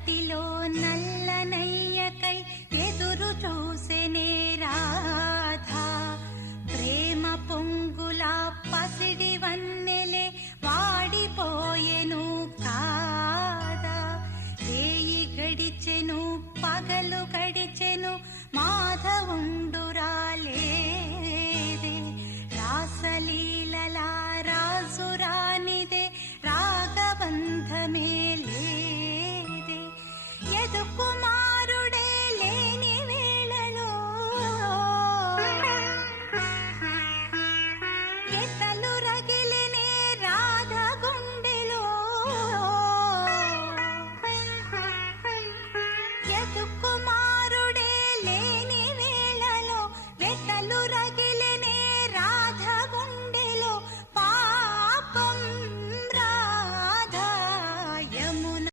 మట్టిలో నల్లనయ్యకై ఎదురు చూసెనే రాధా. ప్రేమ పొంగుల పసిడి వన్నెలే వాడిపోయెను కాదా. రేయి గడిచెను పగలు గడిచెను మాధవుండు